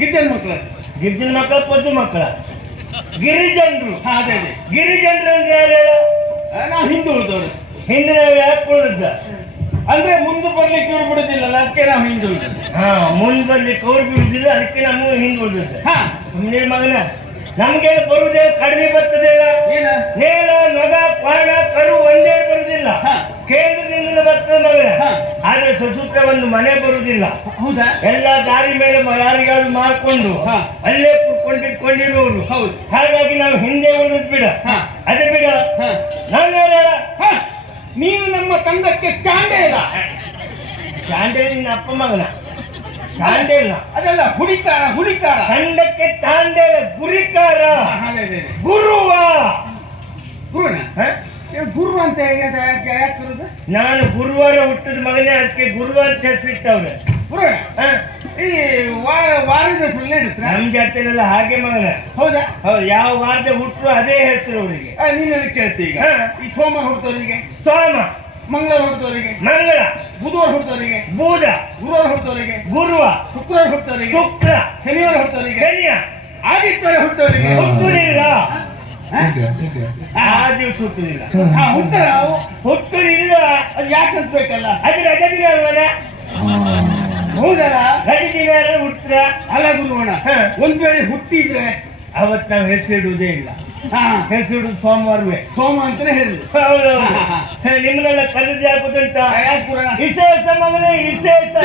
ಗಿರಿ ಮಕ್ಕಳ. ಗಿರಿಜನ ಗಿರ್ಜಿನ ಮಕ್ಕಳ ಪದ್ದು ಮಕ್ಕಳ. ಗಿರಿಜನರು ಅದೇ ಅದೇ. ಗಿರಿಜನರು ಅಂದ್ರೆ ಯಾರು? ನಾವು ಹಿಂದೂ ಉಳಿದವರು. ಹಿಂದೆ ಯಾಕೆ ಉಳಿದ ಅಂದ್ರೆ ಮುಂದೆ ಬರ್ಲಿಕ್ಕೆ ಇವ್ರು ಬಿಡುದಿಲ್ಲಲ್ಲ ಅದಕ್ಕೆ ನಾವು ಹಿಂದೂ ಉಳಿದದ್ದು. ಹಾ ಮುಂದೆ ಬರ್ಲಿಕ್ಕೆ ಅವ್ರು ಬಿಡುದಿಲ್ಲ ಅದಕ್ಕೆ ನಮ್ಮ ಹಿಂದೆ ಉಳಿದಿದ್ದೆ. ಹಾ. ನಿಮ್ಮ ಮಗನ? ನಮ್ಗೆ ಬರುದೇ ಕಡಿಮೆ ಬರ್ತದೆ ಏನ? ನಗ ಪಾಣ ಕರು ಒಂದೇ ಬರುದಿಲ್ಲ. ಕೇಂದ್ರದಿಂದ ಬರ್ತದೆ ಮಗನ. ಆದ್ರೆ ಸಸೂತ್ರ ಒಂದು ಮನೆ ಬರುದಿಲ್ಲ. ಹೌದಾ? ಎಲ್ಲ ದಾರಿ ಮೇಲೆ ಯಾರಿಗಾದ್ರು ಮಾಡ್ಕೊಂಡು ಹಾ. ಅಲ್ಲೇ ಕುತ್ಕೊಂಡಿಟ್ಕೊಂಡಿರುವವರು ಹೌದು. ಹಾಗಾಗಿ ನಾವು ಹಿಂದೆ ಉಳಿದ್ ಬಿಡ. ಅದೇ ಬಿಡ. ನಾನು ನೀನು ನಮ್ಮ ತಂಡಕ್ಕೆ ಚಾಂಡೆ ಇಲ್ಲ. ಚಾಂಡೆ ನಿನ್ನ ಅಪ್ಪ ಮಗನ. ಚಾಂಡೆ ಇಲ್ಲ. ಅದೆಲ್ಲ ಹುಡಿಕಾರ ಹುಡಿಕಾರ ತಂಡಕ್ಕೆ ಚಾಂಡೆ ಗುರಿಕಾರ. ಗುರುವ. ಗುರುನ? ಗುರು ಅಂತ ಹೇಳಿದ ನಾನು ಗುರುವಾರ ಹುಟ್ಟಿದ ಮಗನೇ ಅದಕ್ಕೆ ಗುರುವಾರ ಅಂತ ಹೆಸರಿಟ್ಟವ್ರೆ ಗುರುನ? ಈ ವಾರ ವಾರದ ಹೆಸರು ನಡೀತ್ರ ನಮ್ ಜಾತಿಯಲ್ಲ ಹಾಗೆ ಮಗನ. ಹೌದಾ? ಹೌದು ಯಾವ ವಾರದ ಹುಟ್ಟರು ಅದೇ ಹೆಸರು ಅವರಿಗೆ ನೀನೆಲ್ಲ ಕೇಳ್ತಿ ಈಗ. ಈ ಸೋಮ ಹುಟ್ಟೋರಿಗೆ ಸೋಮ. ಮಂಗಳವಾರ ಹುಡ್ತವರಿಗೆ ಮಂಗಳ. ಬುಧವಾರ ಹುಡ್ತವರಿಗೆ ಬೋಧ. ಗುರುವಾರ ಹುಡ್ತವರಿಗೆ ಗುರುವ. ಶುಕ್ರವಾರ ಹುಡ್ತವರಿಗೆ ಶುಕ್ರ. ಶನಿವಾರ ಹುಡ್ತವರಿಗೆ ಶನಿಯ ಆದಿತ್ಯವಾರ ಹುಡ್ತವರಿಗೆ ಹುಟ್ಟುವುದಿಲ್ಲ? ಆ ದಿವಸ ಹುಟ್ಟುವುದಿಲ್ಲ ಹಾ. ಹುಡ್ತಾರ ಹುಟ್ಟುವುದಿಲ್ಲ ಅದು ಯಾಕೆ ಬೇಕಲ್ಲ ಅದು ರಜೆ ದಿನ ಅಲ್ವನ ಹೌದಲ್ಲ? ರಜೆ ದಿನ ಎಲ್ಲ ಹುಟ್ಟ್ರ. ಅಲ್ಲ ಗುರುವಣ ಹಾ. ಒಂದ್ ವೇಳೆ ಹುಟ್ಟಿದ್ರೆ ಅವತ್ತು ನಾವು ಹೆಸರಿಡುವುದೇ ಇಲ್ಲ. ಹೆಸರಿಡುದು ಸೋಮವಾರವೇ. ಸೋಮ ಅಂತಾನೆ ಹೇಳುದು. ಹೌದು ನಿಮ್ಮನ್ನೆಲ್ಲ ಕಲಿದು ಹಾಕುದುಂಟ ವಿಶೇಷ ಮಗನೇ ವಿಶೇಷ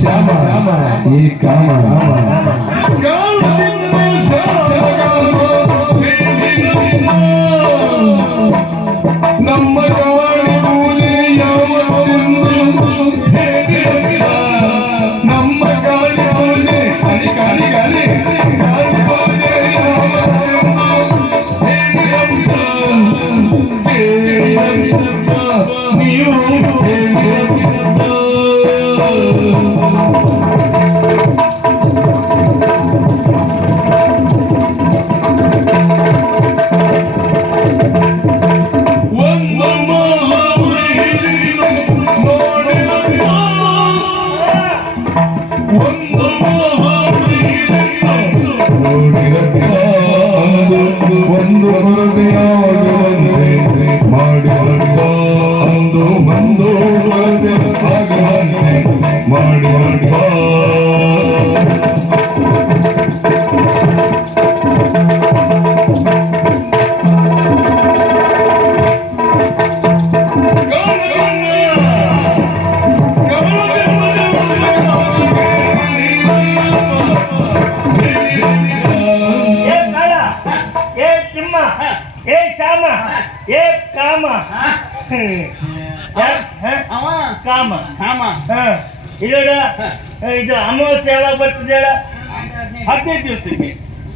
ಶ್ಯಾಮ ಶ್ಯಾಮ. ಈ ಕಾಮ ರಾಮ ರಾಮ ಹದಿನೈದು ದಿವಸಕ್ಕೆ.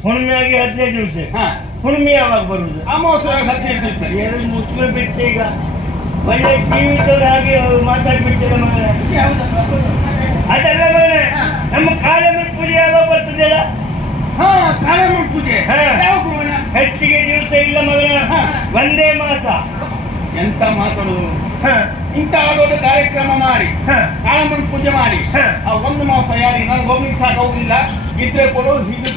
ಹುಣ್ಣಿಮೆಯಾಗಿ ಹದಿನೈದು ದಿವಸ ಹಾ. ಹುಣ್ಣಿಮೆ ಯಾವಾಗ ಬರುದು ಅಮಾವಾಸ್ಯೆ ಹದಿನೈದು ದಿವಸ ಎರಡು ಮುಸ್ಲಿಂ ಬಿಟ್ಟು ಈಗ ಒಳ್ಳೆ ಟಿವಿದವ್ರು ಹಾಗೆ ಮಾತಾಡ್ಬಿಡ್ತಾರೆ ಅದೆಲ್ಲ ಮಗನ ನಮ್ಮ ಕಾಲಮಿಟ್ ಪೂಜೆ ಯಾವಾಗ ಬರ್ತದೆ ಹಾ ಕಾಲಮಿಟ್ ಪೂಜೆ. ಹೆಚ್ಚಿಗೆ ದಿವಸ ಇಲ್ಲ ಮಗನ. ಒಂದೇ ಮಾಸ. ಎಂತ ಮಾತಾಡುದು ಹ, ಇಂಥ ದೊಡ್ಡ ಕಾರ್ಯಕ್ರಮ ಮಾಡಿ. ಹ, ಕಾಳಮ್ಮನ ಪೂಜೆ ಮಾಡಿ. ಆ ಒಂದು ಮಾಸ ಯಾರಿಗೆ? ನಾನು ಹೋಗ್ಲಿಕ್ಕೆ ಸಾಕಾಗುದಿಲ್ಲ. ಇದ್ರೆ ಕೊಡೋ ಹೀಗೆ.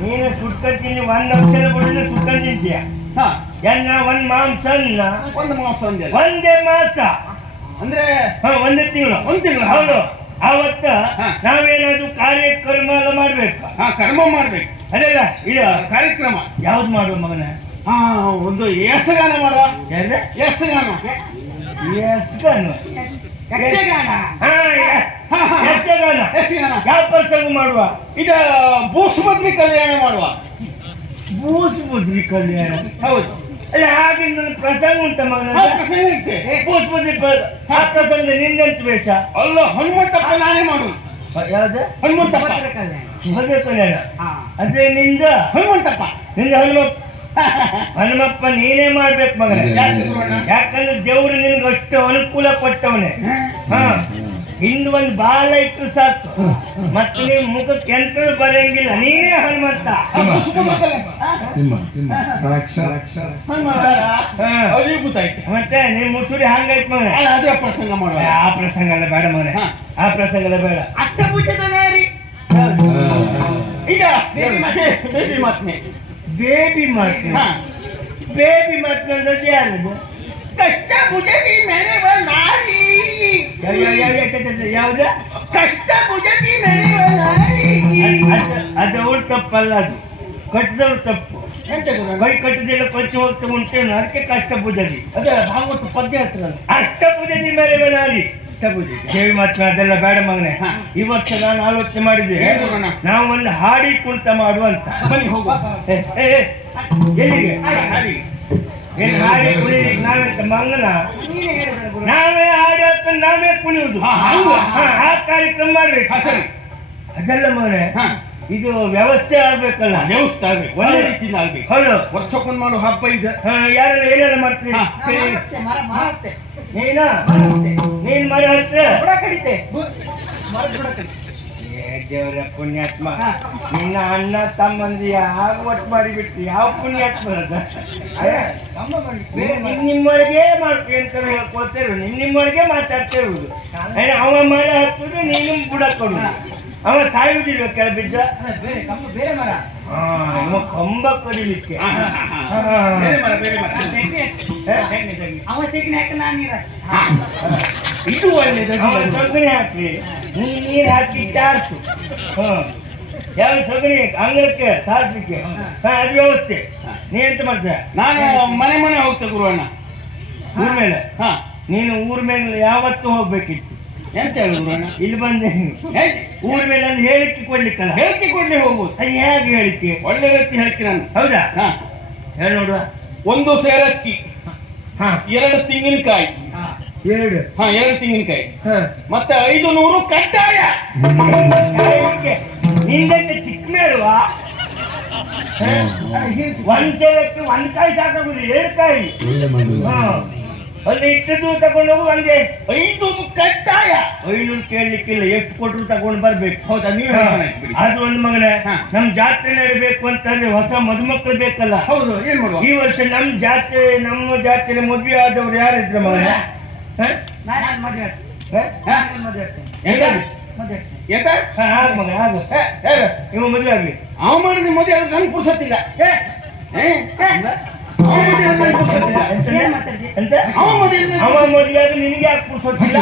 ನೀನು ಸುಟ್ಕಂತೀನಿ ಒಂದ್ ಅಕ್ಷರ ಕೊಡಿದ್ರೆ ಸುಟ್ಟಂತಿದ್ಯ ಹ, ಎನ್ನ ಒಂದ್ ಮಾಂಸನ್ನ? ಒಂದು ಮಾಂಸ ಒಂದೇ ಒಂದೇ ಮಾಸ? ಅಂದ್ರೆ ಹಾ ಒಂದೇ ತಿಂಗಳು. ಒಂದ್ ತಿಂಗಳು ಹೌದು. ಅವತ್ತ. ನಾವೇನಾದ್ರು ಕಾರ್ಯಕ್ರಮ ಎಲ್ಲ ಮಾಡ್ಬೇಕು. ಹಾ ಕರ್ಮ ಮಾಡ್ಬೇಕು. ಅದೇ ಇದು ಕಾರ್ಯಕ್ರಮ. ಯಾವ್ದು ಮಾಡುವ ಮಗನ? ಹಾ ಒಂದು ಯಕ್ಷಗಾನ ಮಾಡುವ. ಯಶಗಾನ ಯಕ್ಷಗಾನ. ಯಕ್ಷಗಾನ. ಹಾ, ಯಾವ ಪ್ರಸಂಗ ಮಾಡುವ? ಇದ ಭೂಸುಮದ್ರಿ ಕಲ್ಯಾಣ ಮಾಡುವ. ಭೂಸುಮದ್ರಿ ಕಲ್ಯಾಣ. ಹೌದು. ಅಲ್ಲ ಹಾಗೆ ನನ್ನ ಪ್ರಸಂಗ ಉಂಟ. ಭೂಸ್ಬುದ್ರಿ ಆ ಪ್ರಸಂಗ ನಿಂದಂತ ವೇಷ ಅಲ್ಲ ಹನುಮಂತಪ್ಪ ನಾನೇ ಮಾಡುದು. ಯಾವ್ದು? ಹನುಮಂತಪ್ಪ. ಭದ್ರ ಕಲ್ಯಾಣ. ಅದೇ ನಿಂದ? ಹನುಮಂತಪ್ಪ. ನಿಂದ ಹನುಮಪ್ಪ ಹನುಮಪ್ಪ ನೀನೇ ಮಾಡ್ಬೇಕು ಮಗನ. ಯಾಕೆ ಯಾಕಂದ್ರೆ ದೇವ್ರು ನಿನ್ಗೆ ಅಷ್ಟು ಅನುಕೂಲ ಕೊಟ್ಟವನೇ. ಹಾ. ಹಿಂದ್ ಒಂದ್ ಬಾಲ ಇಟ್ಟು ಸಾಕು. ಮತ್ತೆ ನಿಮ್ ಮುಖಕ್ಕೆ ಕೆಂತ ಬರೆಯಂಗಿಲ್ಲ ನೀನೇ ಹನುಮಂತ. ಮತ್ತೆ ನಿಮ್ ಮುಸುರಿ ಹಂಗೈತ್ ಮನೆ ಅದೇ ಪ್ರಸಂಗ ಮಾಡ ಆ ಪ್ರಸಂಗ ಅಲ್ಲ ಬೇಡ ಮನೆ ಆ ಪ್ರಸಂಗ ಅಲ್ಲ ಬೇಡ ಈಗ ಬೇಬಿ ಮಾತೆ ಬೇಬಿ ಮಾತ್ಮೆ ಬೇಬಿ ಬೇಬಿ ಮಾಡ್ತೀನಿ ಯಾರದು? ಕಷ್ಟ ಭುಜದಿ ಮೇಲೆ ನಾರಿ ಯಾವ್ದ? ಕಷ್ಟ ಭುಜದಿ ತಪ್ಪಲ್ಲ ಅದು. ಕಟ್ಟಿದವ್ರು ತಪ್ಪು. ಬೈ ಕಟ್ಟಿದೆಲ್ಲ ಕೊಚ್ಚಿ ಹೋಗ್ತಾ ಉಂಟೇನು ಅದಕ್ಕೆ ಕಷ್ಟ ಪೂಜಾರಿ ಅದೇ ಭಾಗವತ ಪದ್ಯ ಹೇಳ್ತಾರಲ್ಲ ಅಷ್ಟ ಬುದ್ಧಿ ಮೇಲೆ ಬನಾಲಿ. ದೇವಿ ಮಾತ್ರ ಅದೆಲ್ಲ ಬೇಡ ಮಗನೆ. ಈ ವರ್ಷ ನಾನು ಆಲೋಚನೆ ಮಾಡಿದ್ದೆ? ನಾವು ಒಂದು ಹಾಡಿ ಕುಂತ ಮಾಡುವಂತ ಬನ್ನಿ ಹೋಗುವ. ಎಲ್ಲಿಗೆ? ಹಾಡಿ ಕುಣಿಲಿಕ್ಕೆ ನಾವೆಂತ ಮಂಗನ? ನಾವೇ ಹಾಡಿ ಹಾಕೊಂಡು ನಾವೇ ಕುಣಿಯುವುದು. ಹಾ, ಹಾ, ಆ ಕಾರ್ಯಕ್ರಮ ಮಾಡ್ಬೇಕು. ಅದೆಲ್ಲ ಮಗನೆ ಇದು ವ್ಯವಸ್ಥೆ ಆಗ್ಬೇಕಲ್ಲ? ವ್ಯವಸ್ಥೆ ಆಗ್ಬೇಕು. ಒಳ್ಳೆ ರೀತಿ ಆಗ್ಬೇಕು. ಹೌದು. ವರ್ಷಕ್ಕೊಂದು ಮಾಡೋ ಹಬ್ಬ ಇದೆ. ಹಾ, ಯಾರೆಲ್ಲ ಏನೆಲ್ಲ ಮಾಡ್ತೀರಿ. ನೀನ? ನೀನ್ ಮರ ಹತ್ರ? ಏ ದೇವರ ಪುಣ್ಯಾತ್ಮ. ನಿನ್ನ ಅಣ್ಣ ತಮ್ಮಂದಿ ಯಾವ ಒಟ್ಟು ಮಾಡಿಬಿಟ್ಟು ಯಾವ ಪುಣ್ಯಾತ್ಮ ನಿಮ್ ನಿಮ್ಮೊಳಗೆ ಮಾಡ್ತೀವಿ ಅಂತ ಹೇಳ್ಕೊಳ್ತಿರು ನಿನ್ನ ನಿಮ್ಮೊಳಗೆ ಮಾತಾಡ್ತಿರುವುದು ಏನ್ ಅವ ಮರ ಹಾಕುದು ನೀನು ಬುಡ ಕೊಡು ಅವ ಸಾಯುವುದಿಲ್ಲ ಕೆಳ ಬಿದ್ದ? ಬೇರೆ ಮರ ಹಾ ಇವ ಕಂಬ ಕಡಿಲಿಕ್ಕೆ. ಹಾ, ಹಾ, ಹಾ, ಇದು ಒಳ್ಳೇದು ಅವ ಸೊಗಣಿ ಹಾಕಿ ನೀ ನೀರು ಹಾಕಿ ಚಾರ್ಸು. ಹಾ ಯಾವ ಸೊಗಣಿ ಅಂಗಕ್ಕೆ ಸಾರಿಸ್ಲಿಕ್ಕೆ ಹಾಂ ಅದು ವ್ಯವಸ್ಥೆ. ನೀ ಎಂತ ಮಾಡ್ತೀಯ? ನಾನು ಮನೆ ಮನೆ ಹೋಗ್ತೆ ಗುರುವಣ್ಣ. ಊರ ಮೇಲೆ? ಹಾ. ನೀನು ಊರ್ ಮೇಲೆ ಯಾವತ್ತೂ ಹೋಗ್ಬೇಕಿತ್ತು. ಎಂತ ಹೇಳುವಣ್ಣ ಇಲ್ಲಿ ಬಂದೆ ಊರ ಊರ್ ಮೇಲೆ ಅಲ್ಲಿ ಹೇಳಿಕೆ ಕೊಡ್ಲಿಕ್ಕಲ್ಲ. ಹೇಳಿಕೆ ಕೊಡ್ಲಿ ಹೋಗುದು ಅದು ಹೇಗೆ ಹೇಳಿಕೆ? ಒಳ್ಳೆ ವ್ಯಕ್ತಿ ಹೇಳ್ತಿ ನಾನು. ಹೌದಾ? ಹಾ. ಹೇಳಿ ನೋಡುವ. ಒಂದು ಸೇರಕ್ಕಿ ಹಾ. ಎರಡು ತೆಂಗಿನಕಾಯಿ. ಎರಡು ಹಾ ಎರಡು ತೆಂಗಿನಕಾಯಿ. ಮತ್ತೆ ಐದು ನೂರು ಕಡ್ಡಾಯ. ನಿಂದಂತೆ ಚಿಕ್ಕ ಮೇಳುವಾ ಒಂದ್ ಸೇವಕ್ಕೆ ಒಂದ್ ಕಾಯಿ ಸಾಕಾಗುದು ಎರಡು ಕಾಯಿ. ಅಲ್ಲಿ ಇಟ್ಟದ್ದು ತಗೊಂಡು ಹೋಗು ಒಂದೇ ಐದು ಕಡ್ಡಾಯ. ಐನೂರು ಕೇಳಲಿಕ್ಕಿಲ್ಲ ಎಷ್ಟು ಕೊಟ್ಟರು ತಗೊಂಡು ಬರ್ಬೇಕು. ಹೌದಾ ನೀವು. ಅದು ಒಂದು ಮಗನೇ. ನಮ್ ಜಾತ್ರೆ ನಡಬೇಕು ಅಂತಂದ್ರೆ ಹೊಸ ಮದುಮಕ್ಕಳು ಬೇಕಲ್ಲ. ಹೌದು ಏನ್ ಮಾಡುವ? ಈ ವರ್ಷ ನಮ್ ಜಾತ್ರೆ ನಮ್ಮ ಜಾತ್ರೆ ಮದುವೆ ಆದವ್ರು ಯಾರಿದ್ರು ಮಗನೇ? ಹಾ? ಹಾ? ಹಾ? ಎಂತ? ಎಂತ? ಹಾ, ಆಗ್ ಮಗ ಆಗು ಏ, ಹೇಳು. ಇವ ಮದುವೆ ಆಗ್ಲಿ. ಅವ ಮಾಡಿದ ಮದುವೆ ಆದ್ರೆ ನನ್ಗೆ ಪುರ್ಸತ್ತಿಲ್ಲ. ಅವ ಮದುವೆ ಆದ್ರೆ ನನ್ಗೆ ಪುರ್ಸತ್ತಿಲ್ಲ. ಎಂತ? ಅವ ಮದ್ಯ ಅವ ಮದುವೆ ಆದ್ರೆ ನಿನಗೆ ಯಾಕೆ ಪುರ್ಸೊತ್ತಿಲ್ಲ?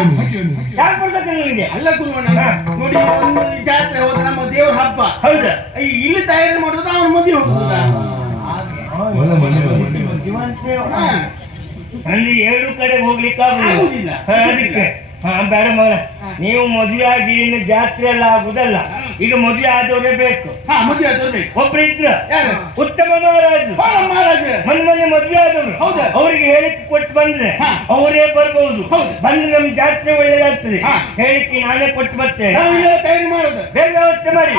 ಯಾಕೆ ಪುರ್ಸೊತ್ತಿಲ್ಲ ನಿನಗೆ? ಅಲ್ಲ ಗುರುವಣ್ಣ ನೋಡಿ ಒಂದು ಜಾತ್ರೆ ಹೋದ ನಮ್ಮ ದೇವ್ರ ಹಬ್ಬ. ಹೌದಾ. ಈ ಇಲ್ಲಿ ತಯಾರಿ ಮಾಡೋದು ಅವನ ಮದುವೆ ಹೋಗ್ತದ ಒಳ್ಳೆ ಮನೆ ಮನೆ ಜೀವಂತ ಹಾ. ಅಲ್ಲಿ ಎರಡು ಕಡೆ ಹೋಗ್ಲಿಕ್ಕೆ ಆಗುದಿಲ್ಲ. ಆಗುದಿಲ್ಲ ಹಾ, ಅದಕ್ಕೆ. ಹಾ ಬೇಡ ಮಗ ನೀವು ಮದುವೆ ಆಗಿ ಇನ್ನು ಜಾತ್ರೆ ಎಲ್ಲ ಆಗುದಲ್ಲ. ಈಗ ಮದುವೆ ಆದವರೇ ಬೇಕು. ಹಾ ಮದುವೆ ಒಬ್ರು ಇದ್ರ? ಉತ್ತಮ ಮಹಾರಾಜ್ ಮಹಾರಾಜ ಮೊನ್ನೆ ಮೊನ್ನೆ ಮದುವೆ ಆದವರು. ಹೌದಾ? ಅವರಿಗೆ ಹೇಳಿಕೆ ಕೊಟ್ಟು ಬಂದ್ರೆ ಅವರೇ ಬರ್ಬಹುದು ಹೌದು. ಬಂದು ನಮ್ ಜಾತ್ರೆ ಒಳ್ಳೇದಾಗ್ತದೆ. ಹೇಳಿಕೆ ನಾನೇ ಕೊಟ್ಟು ಬರ್ತೇನೆ. ಬೇಗ ವ್ಯವಸ್ಥೆ ಮಾಡಿ.